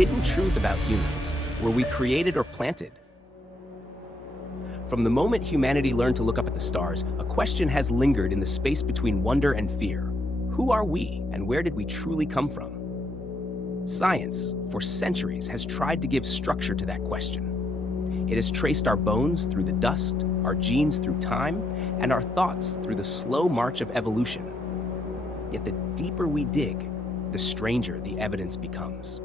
hidden truth about humans. Were we created or planted? From the moment humanity learned to look up at the stars, a question has lingered in the space between wonder and fear. Who are we, and where did we truly come from? Science, for centuries, has tried to give structure to that question. It has traced our bones through the dust, our genes through time, and our thoughts through the slow march of evolution. Yet the deeper we dig, the stranger the evidence becomes.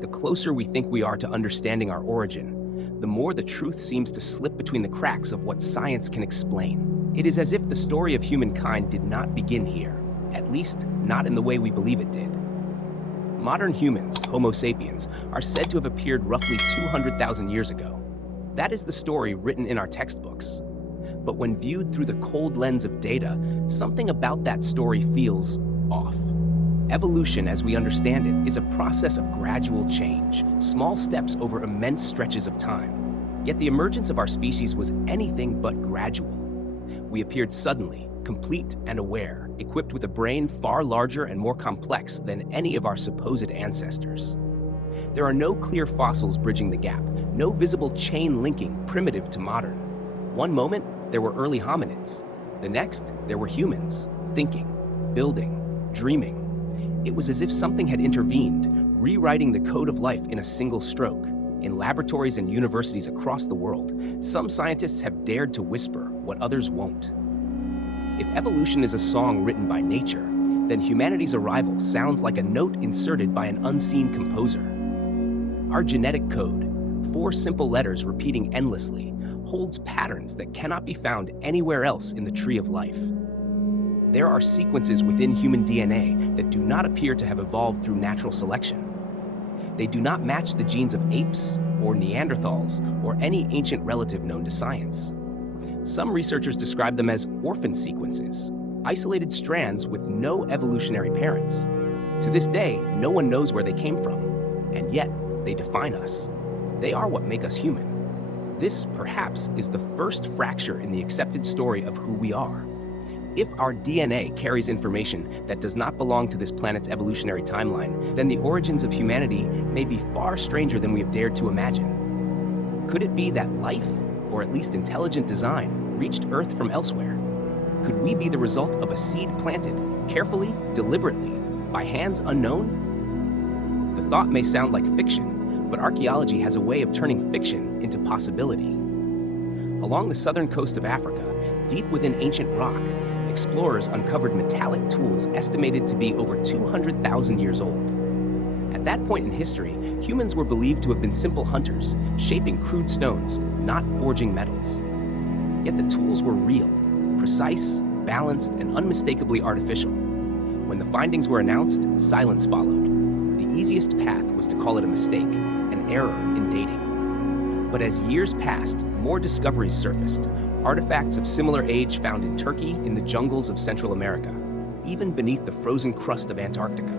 The closer we think we are to understanding our origin, the more the truth seems to slip between the cracks of what science can explain. It is as if the story of humankind did not begin here, at least not in the way we believe it did. Modern humans, Homo sapiens, are said to have appeared roughly 200,000 years ago. That is the story written in our textbooks. But when viewed through the cold lens of data, something about that story feels off. Evolution, as we understand it, is a process of gradual change, small steps over immense stretches of time. Yet the emergence of our species was anything but gradual. We appeared suddenly, complete and aware, equipped with a brain far larger and more complex than any of our supposed ancestors. There are no clear fossils bridging the gap, no visible chain linking primitive to modern. One moment, there were early hominids. The next, there were humans, thinking, building, dreaming. It was as if something had intervened, rewriting the code of life in a single stroke. In laboratories and universities across the world, some scientists have dared to whisper what others won't. If evolution is a song written by nature, then humanity's arrival sounds like a note inserted by an unseen composer. Our genetic code, 4 simple letters repeating endlessly, holds patterns that cannot be found anywhere else in the tree of life. There are sequences within human DNA that do not appear to have evolved through natural selection. They do not match the genes of apes or Neanderthals or any ancient relative known to science. Some researchers describe them as orphan sequences, isolated strands with no evolutionary parents. To this day, no one knows where they came from, and yet they define us. They are what make us human. This, perhaps, is the first fracture in the accepted story of who we are. If our DNA carries information that does not belong to this planet's evolutionary timeline, then the origins of humanity may be far stranger than we have dared to imagine. Could it be that life, or at least intelligent design, reached Earth from elsewhere? Could we be the result of a seed planted, carefully, deliberately, by hands unknown? The thought may sound like fiction, but archaeology has a way of turning fiction into possibility. Along the southern coast of Africa, deep within ancient rock, explorers uncovered metallic tools estimated to be over 200,000 years old. At that point in history, humans were believed to have been simple hunters, shaping crude stones, not forging metals. Yet the tools were real, precise, balanced, and unmistakably artificial. When the findings were announced, silence followed. The easiest path was to call it a mistake, an error in dating. But as years passed, more discoveries surfaced, artifacts of similar age found in Turkey, in the jungles of Central America, even beneath the frozen crust of Antarctica.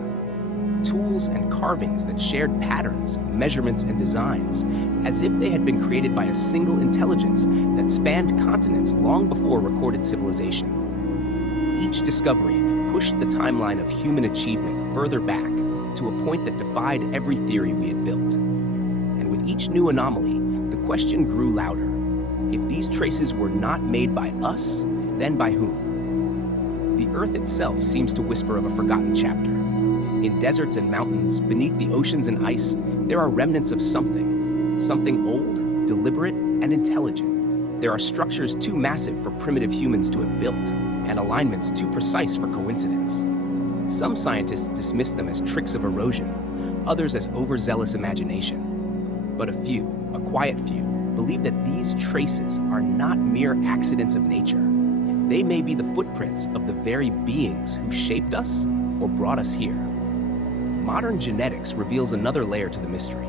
Tools and carvings that shared patterns, measurements, and designs, as if they had been created by a single intelligence that spanned continents long before recorded civilization. Each discovery pushed the timeline of human achievement further back to a point that defied every theory we had built. And with each new anomaly, the question grew louder. If these traces were not made by us, then by whom? The Earth itself seems to whisper of a forgotten chapter. In deserts and mountains, beneath the oceans and ice, there are remnants of something old, deliberate, and intelligent. There are structures too massive for primitive humans to have built, and alignments too precise for coincidence. Some scientists dismiss them as tricks of erosion, others as overzealous imagination. But a few, a quiet few, believe that these traces are not mere accidents of nature. They may be the footprints of the very beings who shaped us or brought us here. Modern genetics reveals another layer to the mystery.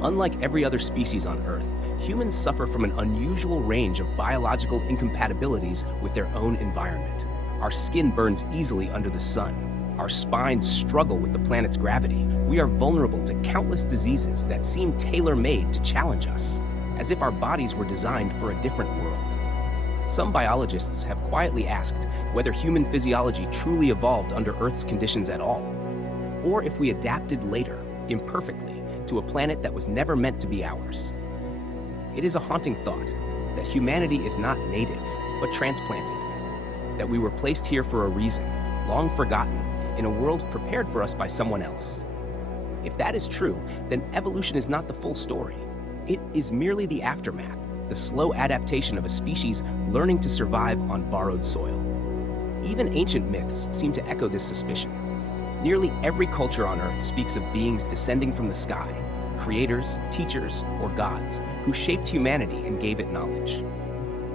Unlike every other species on Earth, humans suffer from an unusual range of biological incompatibilities with their own environment. Our skin burns easily under the sun. Our spines struggle with the planet's gravity. We are vulnerable to countless diseases that seem tailor-made to challenge us, as if our bodies were designed for a different world. Some biologists have quietly asked whether human physiology truly evolved under Earth's conditions at all, or if we adapted later, imperfectly, to a planet that was never meant to be ours. It is a haunting thought that humanity is not native, but transplanted, that we were placed here for a reason, long forgotten, in a world prepared for us by someone else. If that is true, then evolution is not the full story. It is merely the aftermath, the slow adaptation of a species learning to survive on borrowed soil. Even ancient myths seem to echo this suspicion. Nearly every culture on Earth speaks of beings descending from the sky, creators, teachers, or gods, who shaped humanity and gave it knowledge.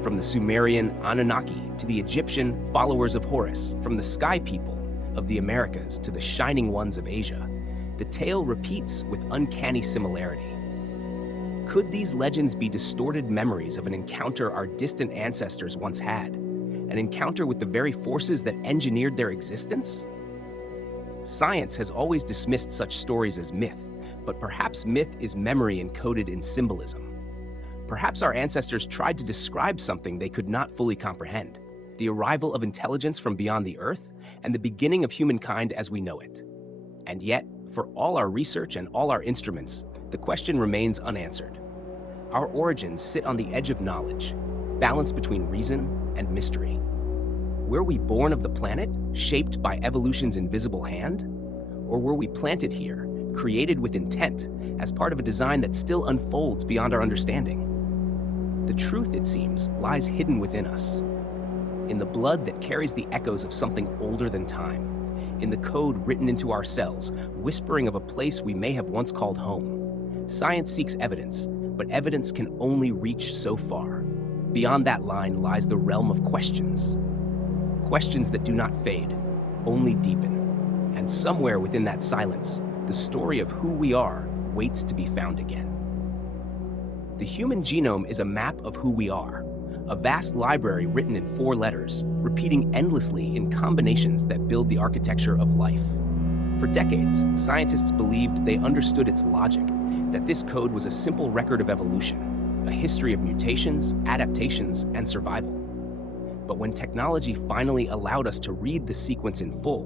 From the Sumerian Anunnaki to the Egyptian followers of Horus, from the sky people of the Americas to the shining ones of Asia, the tale repeats with uncanny similarity. Could these legends be distorted memories of an encounter our distant ancestors once had? An encounter with the very forces that engineered their existence? Science has always dismissed such stories as myth, but perhaps myth is memory encoded in symbolism. Perhaps our ancestors tried to describe something they could not fully comprehend, the arrival of intelligence from beyond the Earth and the beginning of humankind as we know it. And yet, for all our research and all our instruments, the question remains unanswered. Our origins sit on the edge of knowledge, balanced between reason and mystery. Were we born of the planet, shaped by evolution's invisible hand? Or were we planted here, created with intent, as part of a design that still unfolds beyond our understanding? The truth, it seems, lies hidden within us. In the blood that carries the echoes of something older than time. In the code written into our cells, whispering of a place we may have once called home. Science seeks evidence, but evidence can only reach so far. Beyond that line lies the realm of questions. Questions that do not fade, only deepen. And somewhere within that silence, the story of who we are waits to be found again. The human genome is a map of who we are, a vast library written in 4 letters, repeating endlessly in combinations that build the architecture of life. For decades, scientists believed they understood its logic, that this code was a simple record of evolution, a history of mutations, adaptations, and survival. But when technology finally allowed us to read the sequence in full,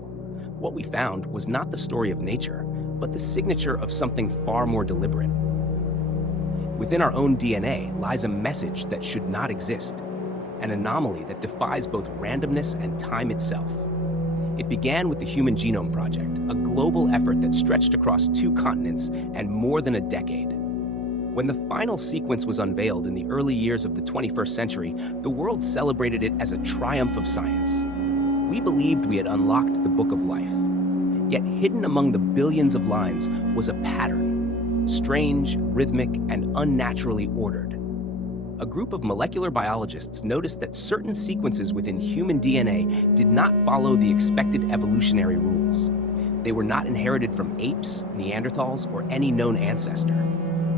what we found was not the story of nature, but the signature of something far more deliberate. Within our own DNA lies a message that should not exist, an anomaly that defies both randomness and time itself. It began with the Human Genome Project, a global effort that stretched across 2 continents and more than a decade. When the final sequence was unveiled in the early years of the 21st century, the world celebrated it as a triumph of science. We believed we had unlocked the book of life. Yet hidden among the billions of lines was a pattern, strange, rhythmic, and unnaturally ordered. A group of molecular biologists noticed that certain sequences within human DNA did not follow the expected evolutionary rules. They were not inherited from apes, Neanderthals, or any known ancestor.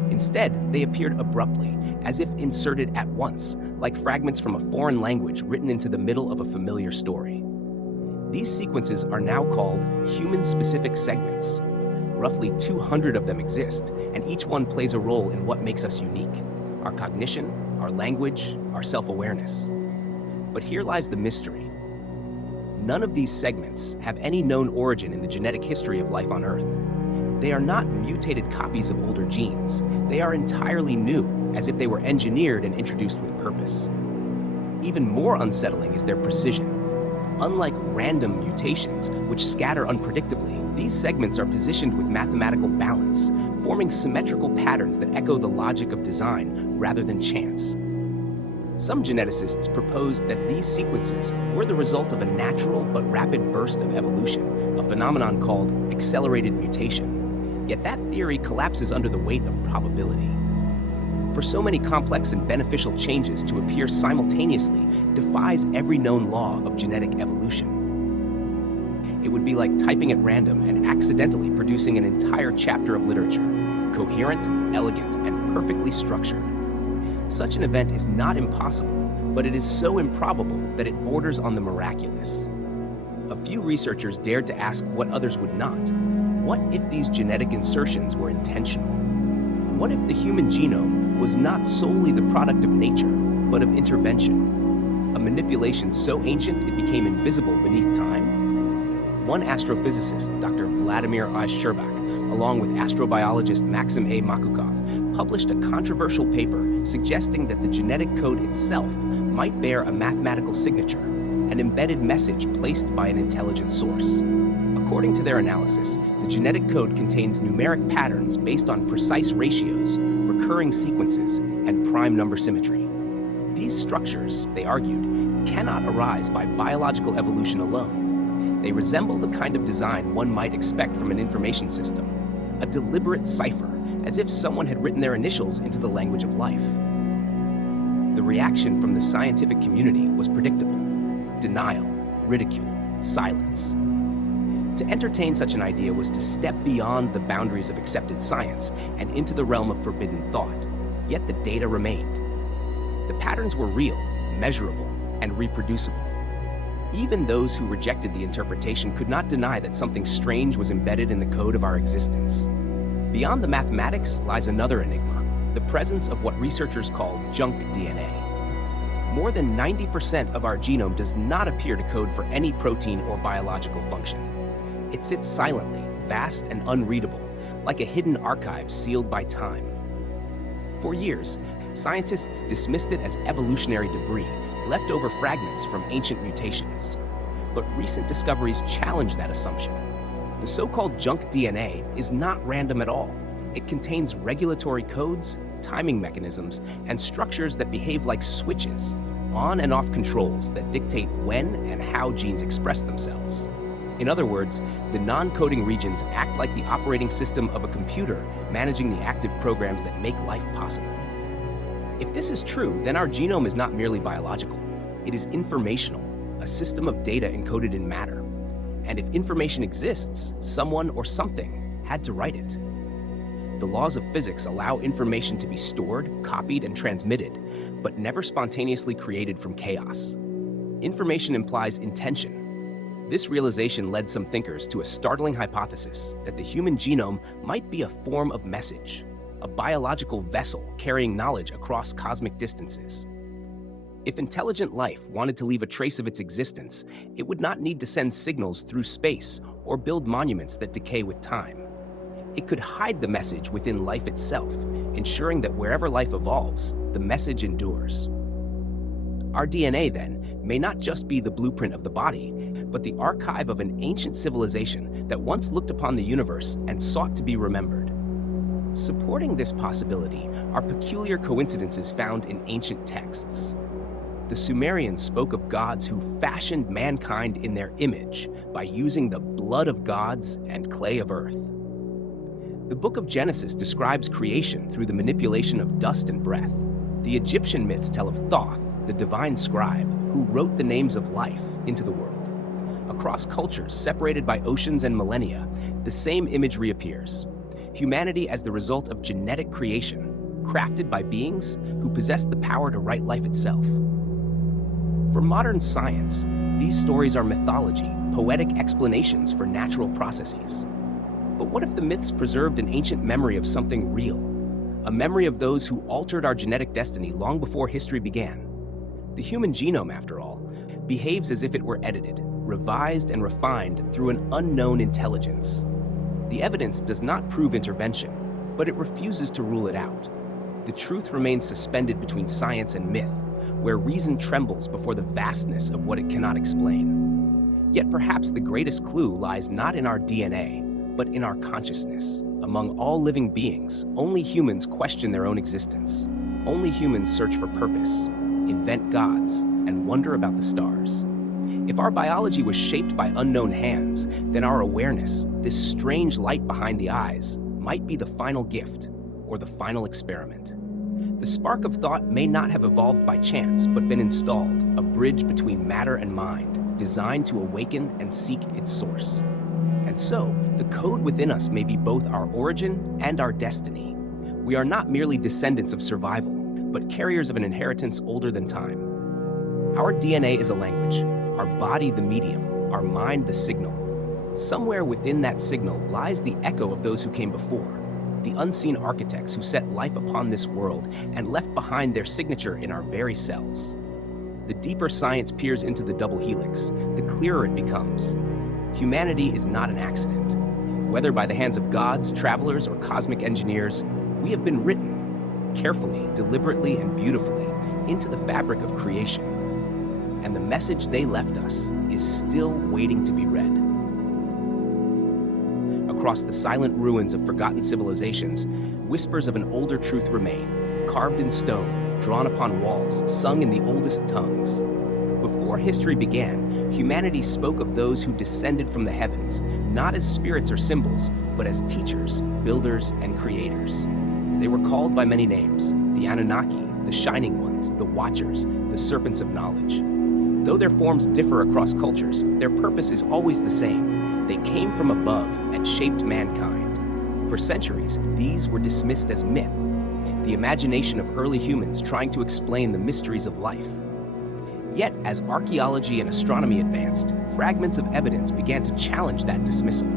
Instead, they appeared abruptly, as if inserted at once, like fragments from a foreign language written into the middle of a familiar story. These sequences are now called human-specific segments. Roughly 200 of them exist, and each one plays a role in what makes us unique: our cognition, our language, our self-awareness. But here lies the mystery. None of these segments have any known origin in the genetic history of life on Earth. They are not mutated copies of older genes. They are entirely new, as if they were engineered and introduced with purpose. Even more unsettling is their precision. Unlike random mutations, which scatter unpredictably, these segments are positioned with mathematical balance, forming symmetrical patterns that echo the logic of design rather than chance. Some geneticists propose that these sequences were the result of a natural but rapid burst of evolution, a phenomenon called accelerated mutation. Yet that theory collapses under the weight of probability. For so many complex and beneficial changes to appear simultaneously defies every known law of genetic evolution. It would be like typing at random and accidentally producing an entire chapter of literature, coherent, elegant, and perfectly structured. Such an event is not impossible, but it is so improbable that it borders on the miraculous. A few researchers dared to ask what others would not. What if these genetic insertions were intentional? What if the human genome was not solely the product of nature, but of intervention? A manipulation so ancient it became invisible beneath time? one astrophysicist, Dr. Vladimir I. Sherbak, along with astrobiologist Maxim A. Makukov, published a controversial paper suggesting that the genetic code itself might bear a mathematical signature, an embedded message placed by an intelligent source. According to their analysis, the genetic code contains numeric patterns based on precise ratios, recurring sequences, and prime number symmetry. These structures, they argued, cannot arise by biological evolution alone. They resemble the kind of design one might expect from an information system, a deliberate cipher, as if someone had written their initials into the language of life. The reaction from the scientific community was predictable: denial, ridicule, silence. To entertain such an idea was to step beyond the boundaries of accepted science and into the realm of forbidden thought. Yet the data remained. The patterns were real, measurable, and reproducible. Even those who rejected the interpretation could not deny that something strange was embedded in the code of our existence. Beyond the mathematics lies another enigma: the presence of what researchers call junk DNA. More than 90% of our genome does not appear to code for any protein or biological function. It sits silently, vast and unreadable, like a hidden archive sealed by time. For years, scientists dismissed it as evolutionary debris, leftover fragments from ancient mutations. But recent discoveries challenge that assumption. The so-called junk DNA is not random at all. It contains regulatory codes, timing mechanisms, and structures that behave like switches, on and off controls that dictate when and how genes express themselves. In other words, the non-coding regions act like the operating system of a computer managing the active programs that make life possible. If this is true, then our genome is not merely biological. It is informational, a system of data encoded in matter. And if information exists, someone or something had to write it. The laws of physics allow information to be stored, copied, and transmitted, but never spontaneously created from chaos. Information implies intention. This realization led some thinkers to a startling hypothesis that the human genome might be a form of message, a biological vessel carrying knowledge across cosmic distances. If intelligent life wanted to leave a trace of its existence, it would not need to send signals through space or build monuments that decay with time. It could hide the message within life itself, ensuring that wherever life evolves, the message endures. Our DNA, then, may not just be the blueprint of the body, but the archive of an ancient civilization that once looked upon the universe and sought to be remembered. Supporting this possibility are peculiar coincidences found in ancient texts. The Sumerians spoke of gods who fashioned mankind in their image by using the blood of gods and clay of earth. The book of Genesis describes creation through the manipulation of dust and breath. The Egyptian myths tell of Thoth, the divine scribe, who wrote the names of life into the world. Across cultures separated by oceans and millennia, the same image reappears: humanity as the result of genetic creation, crafted by beings who possess the power to write life itself. For modern science, these stories are mythology, poetic explanations for natural processes. But what if the myths preserved an ancient memory of something real? A memory of those who altered our genetic destiny long before history began. The human genome, after all, behaves as if it were edited, revised and refined through an unknown intelligence. The evidence does not prove intervention, but it refuses to rule it out. The truth remains suspended between science and myth, where reason trembles before the vastness of what it cannot explain. Yet perhaps the greatest clue lies not in our DNA, but in our consciousness. Among all living beings, only humans question their own existence. Only humans search for purpose, invent gods, and wonder about the stars. If our biology was shaped by unknown hands, then our awareness, this strange light behind the eyes, might be the final gift, or the final experiment. The spark of thought may not have evolved by chance, but been installed, a bridge between matter and mind, designed to awaken and seek its source. And so, the code within us may be both our origin and our destiny. We are not merely descendants of survival, but carriers of an inheritance older than time. Our DNA is a language, our body the medium, our mind the signal. Somewhere within that signal lies the echo of those who came before, the unseen architects who set life upon this world and left behind their signature in our very cells. The deeper science peers into the double helix, the clearer it becomes. humanity is not an accident. Whether by the hands of gods, travelers, or cosmic engineers, we have been written, carefully, deliberately, and beautifully, into the fabric of creation. And the message they left us is still waiting to be read. Across the silent ruins of forgotten civilizations, whispers of an older truth remain, carved in stone, drawn upon walls, sung in the oldest tongues. Before history began, humanity spoke of those who descended from the heavens, not as spirits or symbols, but as teachers, builders, and creators. They were called by many names: the Anunnaki, the Shining Ones, the Watchers, the Serpents of Knowledge. Though their forms differ across cultures, their purpose is always the same. They came from above and shaped mankind. For centuries, these were dismissed as myth, the imagination of early humans trying to explain the mysteries of life. Yet, as archaeology and astronomy advanced, fragments of evidence began to challenge that dismissal.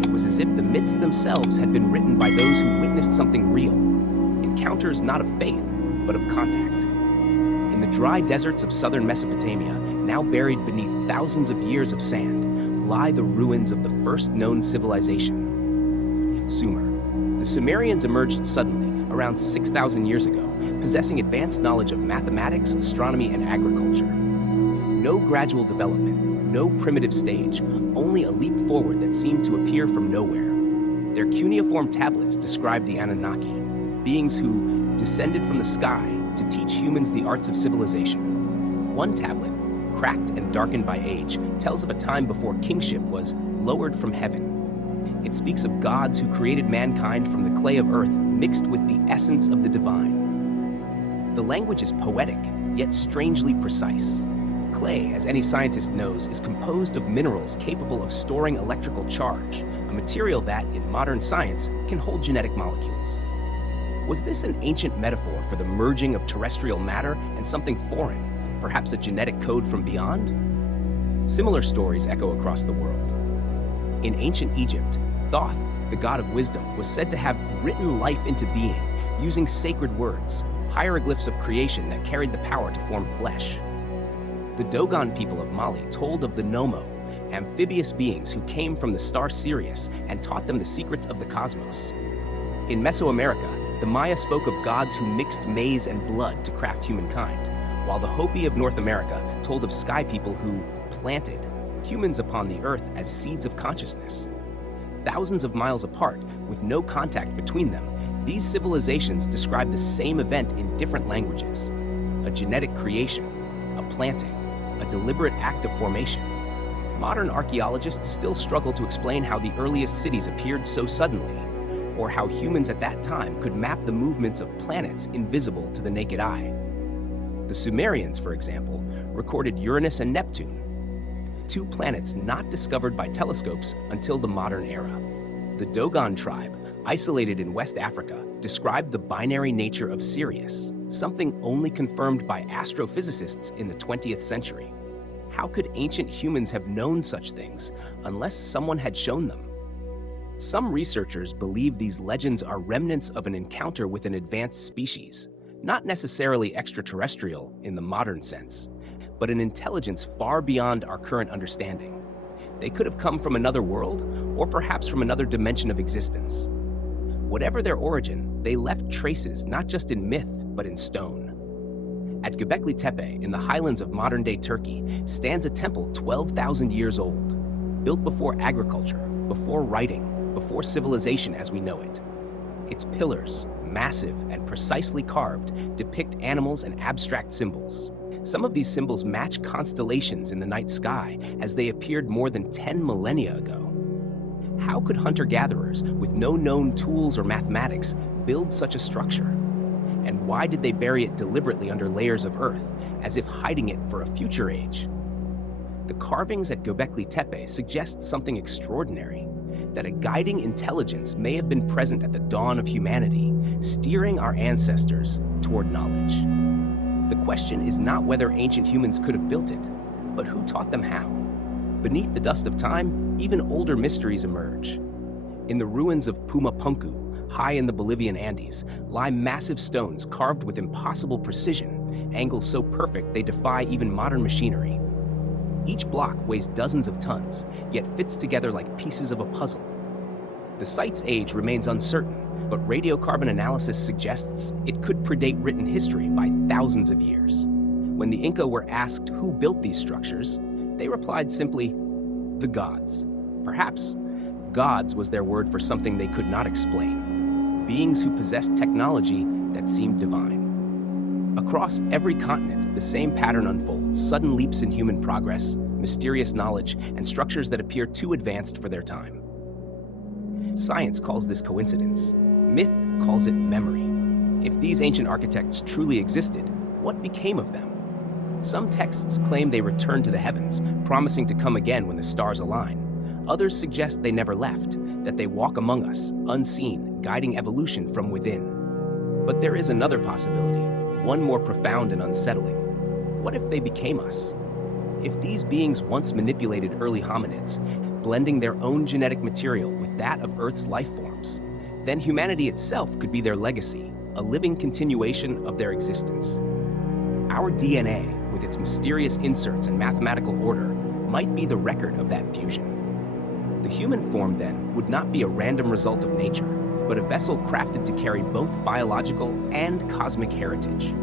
It was as if the myths themselves had been written by those who witnessed something real, encounters not of faith, but of contact. In the dry deserts of southern Mesopotamia, now buried beneath thousands of years of sand, lie the ruins of the first known civilization, Sumer. The Sumerians emerged suddenly, around 6,000 years ago, possessing advanced knowledge of mathematics, astronomy, and agriculture. No gradual development, no primitive stage, only a leap forward that seemed to appear from nowhere. Their cuneiform tablets describe the Anunnaki, beings who descended from the sky to teach humans the arts of civilization. One tablet, cracked and darkened by age, tells of a time before kingship was lowered from heaven. It speaks of gods who created mankind from the clay of earth mixed with the essence of the divine. The language is poetic, yet strangely precise. Clay, as any scientist knows, is composed of minerals capable of storing electrical charge, a material that, in modern science, can hold genetic molecules. Was this an ancient metaphor for the merging of terrestrial matter and something foreign, perhaps a genetic code from beyond? Similar stories echo across the world. In ancient Egypt, Thoth, the god of wisdom, was said to have written life into being, using sacred words, hieroglyphs of creation that carried the power to form flesh. The Dogon people of Mali told of the Nomo, amphibious beings who came from the star Sirius and taught them the secrets of the cosmos. In Mesoamerica, the Maya spoke of gods who mixed maize and blood to craft humankind, while the Hopi of North America told of sky people who planted humans upon the earth as seeds of consciousness. Thousands of miles apart, with no contact between them, these civilizations describe the same event in different languages: a genetic creation, a planting, a deliberate act of formation. Modern archaeologists still struggle to explain how the earliest cities appeared so suddenly, or how humans at that time could map the movements of planets invisible to the naked eye. The Sumerians, for example, recorded Uranus and Neptune, two planets not discovered by telescopes until the modern era. The Dogon tribe, isolated in West Africa, described the binary nature of Sirius, something only confirmed by astrophysicists in the 20th century. How could ancient humans have known such things unless someone had shown them? Some researchers believe these legends are remnants of an encounter with an advanced species, not necessarily extraterrestrial in the modern sense, but an intelligence far beyond our current understanding. They could have come from another world, or perhaps from another dimension of existence. Whatever their origin, they left traces not just in myth, but in stone. At Göbekli Tepe, in the highlands of modern-day Turkey, stands a temple 12,000 years old, built before agriculture, before writing, before civilization as we know it. Its pillars, massive and precisely carved, depict animals and abstract symbols. Some of these symbols match constellations in the night sky as they appeared more than 10 millennia ago. How could hunter-gatherers, with no known tools or mathematics, build such a structure? And why did they bury it deliberately under layers of earth, as if hiding it for a future age? The carvings at Göbekli Tepe suggest something extraordinary, that a guiding intelligence may have been present at the dawn of humanity, steering our ancestors toward knowledge. The question is not whether ancient humans could have built it, but who taught them how. Beneath the dust of time, even older mysteries emerge. In the ruins of Pumapunku, high in the Bolivian Andes, lie massive stones carved with impossible precision, angles so perfect they defy even modern machinery. Each block weighs dozens of tons, yet fits together like pieces of a puzzle. The site's age remains uncertain, but radiocarbon analysis suggests it could predate written history by thousands of years. When the Inca were asked who built these structures, they replied simply, the gods. Perhaps gods was their word for something they could not explain, beings who possessed technology that seemed divine. Across every continent, the same pattern unfolds: sudden leaps in human progress, mysterious knowledge, and structures that appear too advanced for their time. Science calls this coincidence. Myth calls it memory. If these ancient architects truly existed, what became of them? Some texts claim they returned to the heavens, promising to come again when the stars align. Others suggest they never left, that they walk among us, unseen, guiding evolution from within. But there is another possibility, one more profound and unsettling. What if they became us? If these beings once manipulated early hominids, blending their own genetic material with that of Earth's life forms, then humanity itself could be their legacy, a living continuation of their existence. Our DNA, with its mysterious inserts and mathematical order, might be the record of that fusion. The human form, then, would not be a random result of nature, but a vessel crafted to carry both biological and cosmic heritage.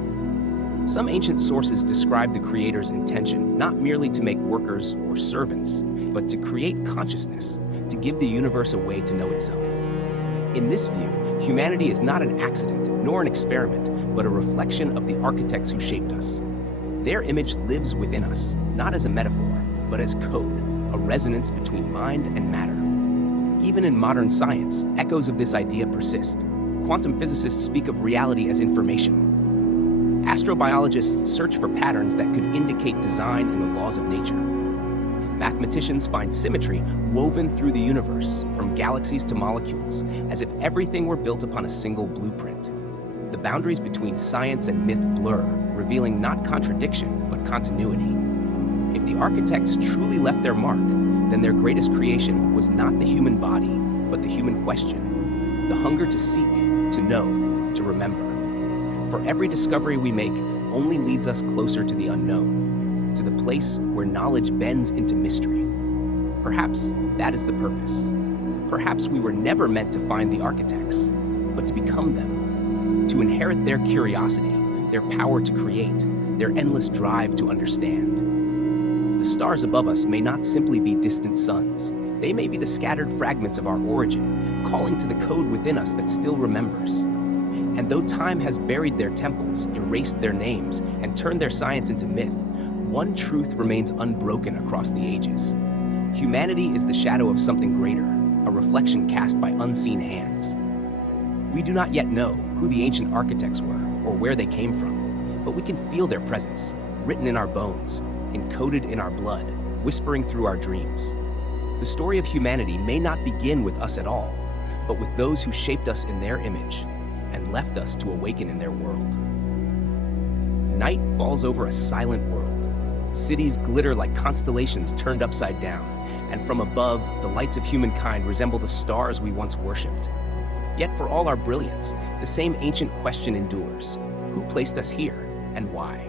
Some ancient sources describe the Creator's intention not merely to make workers or servants, but to create consciousness, to give the universe a way to know itself. In this view, humanity is not an accident nor an experiment, but a reflection of the architects who shaped us. Their image lives within us, not as a metaphor, but as code, a resonance between mind and matter. Even in modern science, echoes of this idea persist. Quantum physicists speak of reality as information. Astrobiologists search for patterns that could indicate design in the laws of nature. Mathematicians find symmetry woven through the universe, from galaxies to molecules, as if everything were built upon a single blueprint. The boundaries between science and myth blur, revealing not contradiction, but continuity. If the architects truly left their mark, then their greatest creation was not the human body, but the human question, the hunger to seek, to know, to remember. For every discovery we make only leads us closer to the unknown, to the place where knowledge bends into mystery. Perhaps that is the purpose. Perhaps we were never meant to find the architects, but to become them, to inherit their curiosity, their power to create, their endless drive to understand. The stars above us may not simply be distant suns. They may be the scattered fragments of our origin, calling to the code within us that still remembers. And though time has buried their temples, erased their names, and turned their science into myth, one truth remains unbroken across the ages. Humanity is the shadow of something greater, a reflection cast by unseen hands. We do not yet know who the ancient architects were or where they came from, but we can feel their presence, written in our bones, encoded in our blood, whispering through our dreams. The story of humanity may not begin with us at all, but with those who shaped us in their image and left us to awaken in their world. Night falls over a silent world. Cities glitter like constellations turned upside down, and from above, the lights of humankind resemble the stars we once worshipped. Yet for all our brilliance, the same ancient question endures: who placed us here, and why?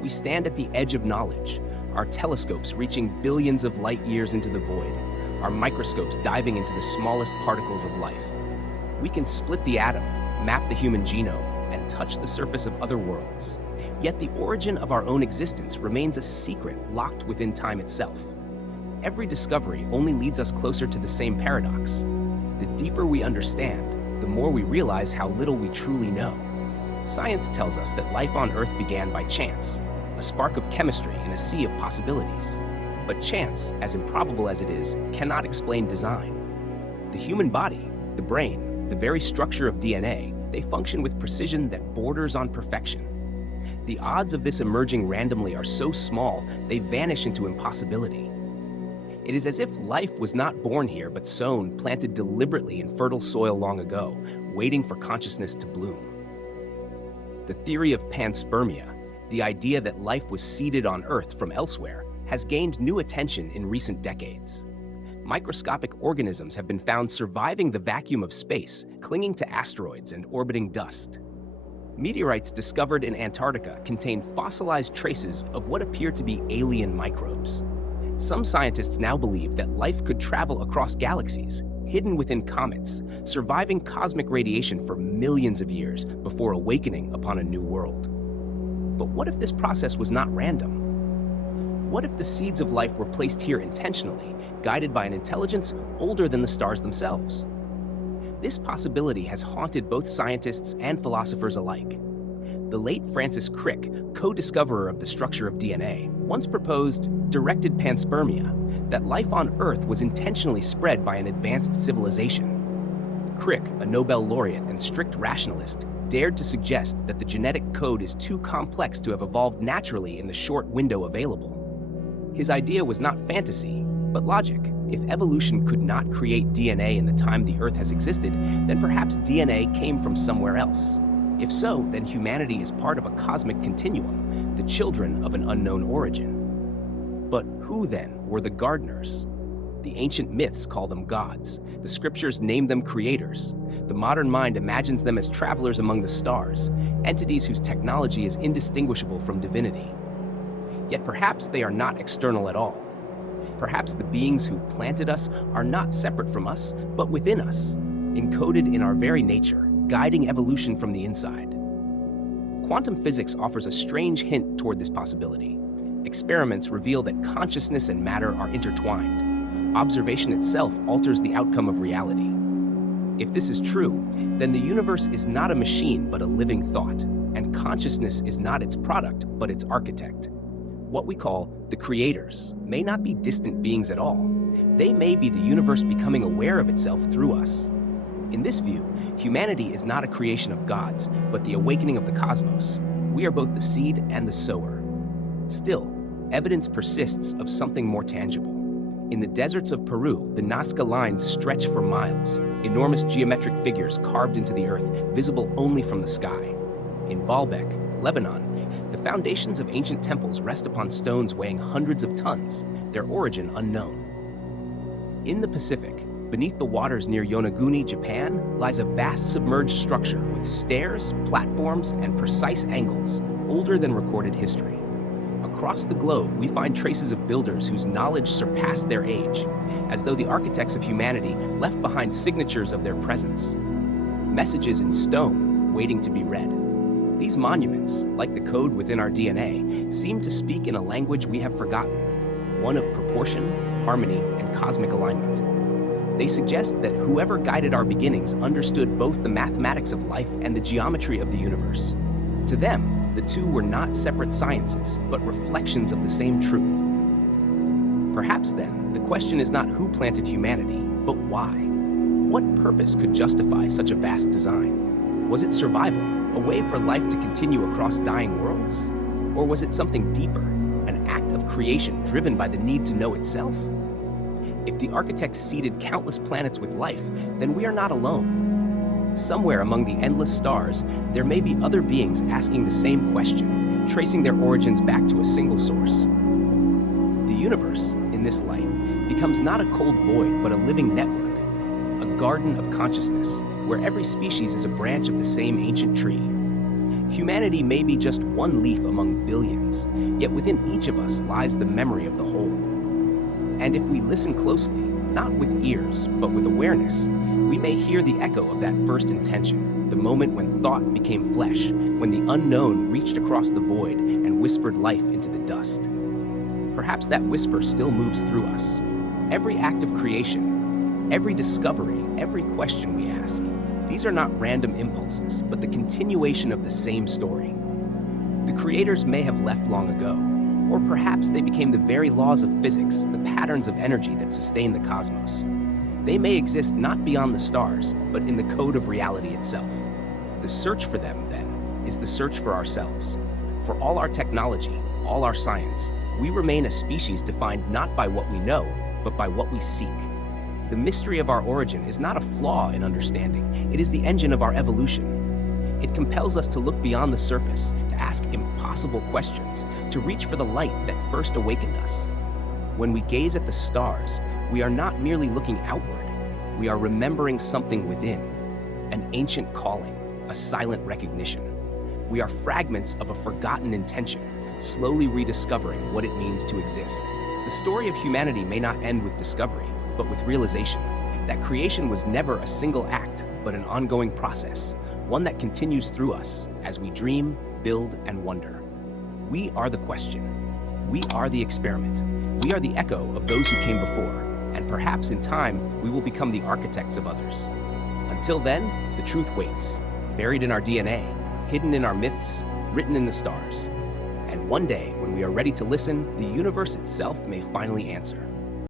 We stand at the edge of knowledge, our telescopes reaching billions of light years into the void, our microscopes diving into the smallest particles of life. We can split the atom, map the human genome, and touch the surface of other worlds. Yet the origin of our own existence remains a secret locked within time itself. Every discovery only leads us closer to the same paradox. The deeper we understand, the more we realize how little we truly know. Science tells us that life on Earth began by chance, a spark of chemistry in a sea of possibilities. But chance, as improbable as it is, cannot explain design. The human body, the brain, the very structure of DNA, they function with precision that borders on perfection. The odds of this emerging randomly are so small, they vanish into impossibility. It is as if life was not born here, but sown, planted deliberately in fertile soil long ago, waiting for consciousness to bloom. The theory of panspermia, the idea that life was seeded on Earth from elsewhere, has gained new attention in recent decades. Microscopic organisms have been found surviving the vacuum of space, clinging to asteroids and orbiting dust. Meteorites discovered in Antarctica contain fossilized traces of what appear to be alien microbes. Some scientists now believe that life could travel across galaxies, hidden within comets, surviving cosmic radiation for millions of years before awakening upon a new world. But what if this process was not random? What if the seeds of life were placed here intentionally, guided by an intelligence older than the stars themselves? This possibility has haunted both scientists and philosophers alike. The late Francis Crick, co-discoverer of the structure of DNA, once proposed directed panspermia, that life on Earth was intentionally spread by an advanced civilization. Crick, a Nobel laureate and strict rationalist, dared to suggest that the genetic code is too complex to have evolved naturally in the short window available. His idea was not fantasy, but logic. If evolution could not create DNA in the time the Earth has existed, then perhaps DNA came from somewhere else. If so, then humanity is part of a cosmic continuum, the children of an unknown origin. But who then were the gardeners? The ancient myths call them gods. The scriptures name them creators. The modern mind imagines them as travelers among the stars, entities whose technology is indistinguishable from divinity. Yet perhaps they are not external at all. Perhaps the beings who planted us are not separate from us, but within us, encoded in our very nature, guiding evolution from the inside. Quantum physics offers a strange hint toward this possibility. Experiments reveal that consciousness and matter are intertwined. Observation itself alters the outcome of reality. If this is true, then the universe is not a machine but a living thought, and consciousness is not its product but its architect. What we call the creators may not be distant beings at all. They may be the universe becoming aware of itself through us. In this view, humanity is not a creation of gods, but the awakening of the cosmos. We are both the seed and the sower. Still, evidence persists of something more tangible. In the deserts of Peru, the Nazca lines stretch for miles, enormous geometric figures carved into the earth, visible only from the sky. In Baalbek, Lebanon, the foundations of ancient temples rest upon stones weighing hundreds of tons, their origin unknown. In the Pacific, beneath the waters near Yonaguni, Japan, lies a vast submerged structure with stairs, platforms, and precise angles, older than recorded history. Across the globe, we find traces of builders whose knowledge surpassed their age, as though the architects of humanity left behind signatures of their presence. Messages in stone, waiting to be read. These monuments, like the code within our DNA, seem to speak in a language we have forgotten, one of proportion, harmony, and cosmic alignment. They suggest that whoever guided our beginnings understood both the mathematics of life and the geometry of the universe. To them, the two were not separate sciences, but reflections of the same truth. Perhaps then, the question is not who planted humanity, but why. What purpose could justify such a vast design? Was it survival, a way for life to continue across dying worlds? Or was it something deeper, an act of creation driven by the need to know itself? If the architects seeded countless planets with life, then we are not alone. Somewhere among the endless stars, there may be other beings asking the same question, tracing their origins back to a single source. The universe, in this light, becomes not a cold void, but a living network, a garden of consciousness, where every species is a branch of the same ancient tree. Humanity may be just one leaf among billions, yet within each of us lies the memory of the whole. And if we listen closely, not with ears, but with awareness, we may hear the echo of that first intention, the moment when thought became flesh, when the unknown reached across the void and whispered life into the dust. Perhaps that whisper still moves through us. Every act of creation, every discovery, every question we ask, these are not random impulses, but the continuation of the same story. The creators may have left long ago, or perhaps they became the very laws of physics, the patterns of energy that sustain the cosmos. They may exist not beyond the stars, but in the code of reality itself. The search for them, then, is the search for ourselves. For all our technology, all our science, we remain a species defined not by what we know, but by what we seek. The mystery of our origin is not a flaw in understanding, it is the engine of our evolution. It compels us to look beyond the surface, to ask impossible questions, to reach for the light that first awakened us. When we gaze at the stars, we are not merely looking outward, we are remembering something within, an ancient calling, a silent recognition. We are fragments of a forgotten intention, slowly rediscovering what it means to exist. The story of humanity may not end with discovery, but with realization that creation was never a single act, but an ongoing process, one that continues through us as we dream, build, and wonder. We are the question. We are the experiment. We are the echo of those who came before, and perhaps in time, we will become the architects of others. Until then, the truth waits, buried in our DNA, hidden in our myths, written in the stars. And one day, when we are ready to listen, the universe itself may finally answer.